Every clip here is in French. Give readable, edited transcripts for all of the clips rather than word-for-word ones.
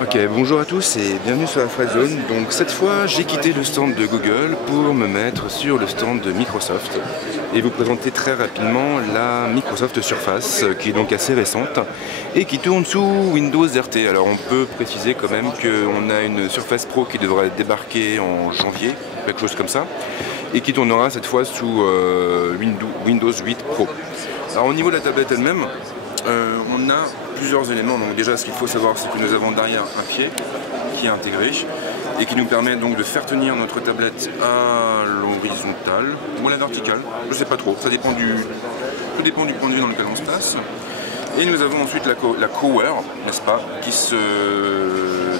Ok, bonjour à tous et bienvenue sur la Fred Zone. Donc cette fois, j'ai quitté le stand de Google pour me mettre sur le stand de Microsoft et vous présenter très rapidement la Microsoft Surface qui est donc assez récente et qui tourne sous Windows RT. Alors on peut préciser quand même qu'on a une Surface Pro qui devrait débarquer en janvier, quelque chose comme ça, et qui tournera cette fois sous Windows 8 Pro. Alors au niveau de la tablette elle-même, on a plusieurs éléments. Donc déjà, ce qu'il faut savoir, c'est que nous avons derrière un pied qui est intégré et qui nous permet donc de faire tenir notre tablette à l'horizontale ou à la verticale. Je ne sais pas trop, ça dépend du point de vue dans lequel on se place. Et nous avons ensuite la Cover, n'est-ce pas, qui se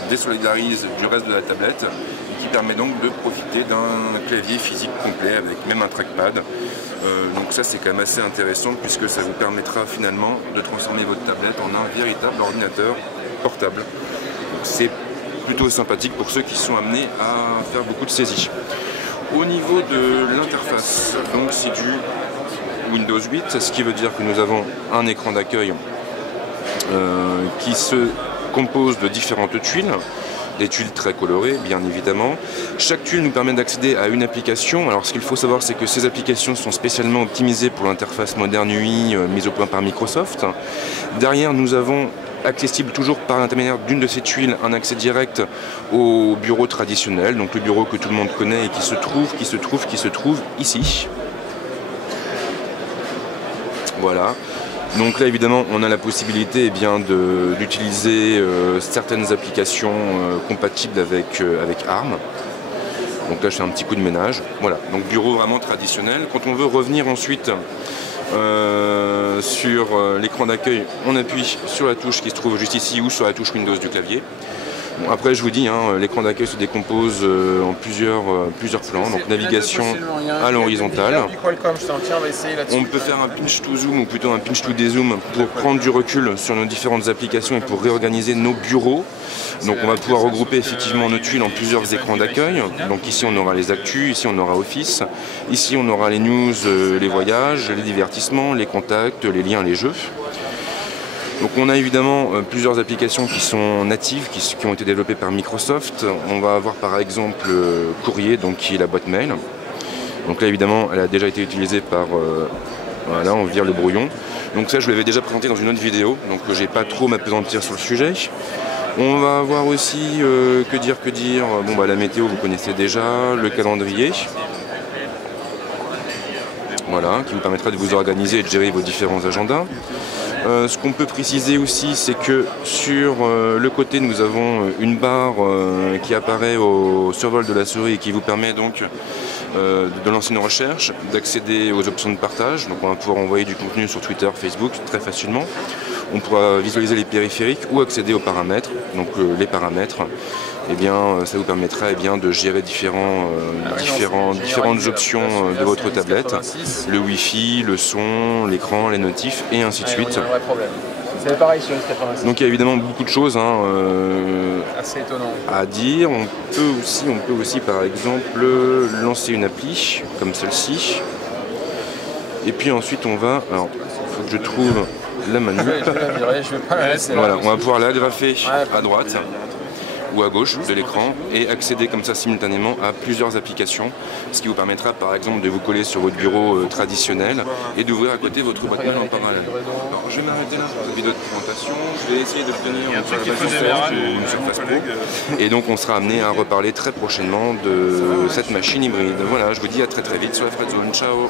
désolidarise du reste de la tablette et qui permet donc de profiter d'un clavier physique complet avec même un trackpad. Donc ça c'est quand même assez intéressant puisque ça vous permettra finalement de transformer votre tablette en un véritable ordinateur portable. C'est plutôt sympathique pour ceux qui sont amenés à faire beaucoup de saisies. Au niveau de l'interface, donc c'est du Windows 8, ce qui veut dire que nous avons un écran d'accueil qui se compose de différentes tuiles. Des tuiles très colorées, bien évidemment. Chaque tuile nous permet d'accéder à une application. Alors ce qu'il faut savoir, c'est que ces applications sont spécialement optimisées pour l'interface moderne UI mise au point par Microsoft. Derrière, nous avons accessible toujours par l'intermédiaire d'une de ces tuiles un accès direct au bureau traditionnel, donc le bureau que tout le monde connaît et qui se trouve ici. Voilà. Donc là évidemment on a la possibilité d'utiliser certaines applications compatibles avec ARM. Donc là je fais un petit coup de ménage. Voilà, donc bureau vraiment traditionnel. Quand on veut revenir ensuite sur l'écran d'accueil, on appuie sur la touche qui se trouve juste ici ou sur la touche Windows du clavier. Bon, après je vous dis, l'écran d'accueil se décompose en plusieurs plans, donc navigation à l'horizontale. On peut faire un pinch to zoom ou plutôt un pinch to dézoom pour prendre du recul sur nos différentes applications et pour réorganiser nos bureaux. Donc on va pouvoir regrouper effectivement nos tuiles en plusieurs écrans d'accueil. Donc ici on aura les actus, ici on aura Office, ici on aura les news, les voyages, les divertissements, les contacts, les liens, les jeux. Donc on a évidemment plusieurs applications qui sont natives, qui ont été développées par Microsoft. On va avoir par exemple Courrier, donc qui est la boîte mail. Donc là évidemment elle a déjà été utilisée par... voilà, on vire le brouillon. Donc ça je l'avais déjà présenté dans une autre vidéo, donc j'ai pas trop m'appesantir sur le sujet. On va avoir aussi, que dire, bon bah la météo vous connaissez déjà, le calendrier. Voilà, qui vous permettra de vous organiser et de gérer vos différents agendas. Ce qu'on peut préciser aussi, c'est que sur le côté, nous avons une barre qui apparaît au survol de la souris et qui vous permet donc de lancer une recherche, d'accéder aux options de partage. Donc on va pouvoir envoyer du contenu sur Twitter, Facebook très facilement. On pourra visualiser les périphériques ou accéder aux paramètres. Donc les paramètres, ça vous permettra de gérer différentes options de votre tablette. Le Wi-Fi, le son, l'écran, les notifs et ainsi de suite. C'est pareil sur S86. Donc il y a évidemment beaucoup de choses assez étonnant à dire. On peut aussi par exemple lancer une appli comme celle-ci. Et puis ensuite on va... Alors il faut que je trouve la manip. Je vais la virer, je vais pas la laisser. Voilà, on va pouvoir l'agrafer à droite ou à gauche de l'écran et accéder comme ça simultanément à plusieurs applications, ce qui vous permettra par exemple de vous coller sur votre bureau traditionnel et d'ouvrir à côté votre boîte mail en parallèle. Alors, je vais m'arrêter là pour cette vidéo de présentation, je vais essayer d'obtenir une Surface Pro et donc on sera amené à reparler très prochainement de cette machine hybride. Voilà, je vous dis à très vite sur la Fred Zone, ciao.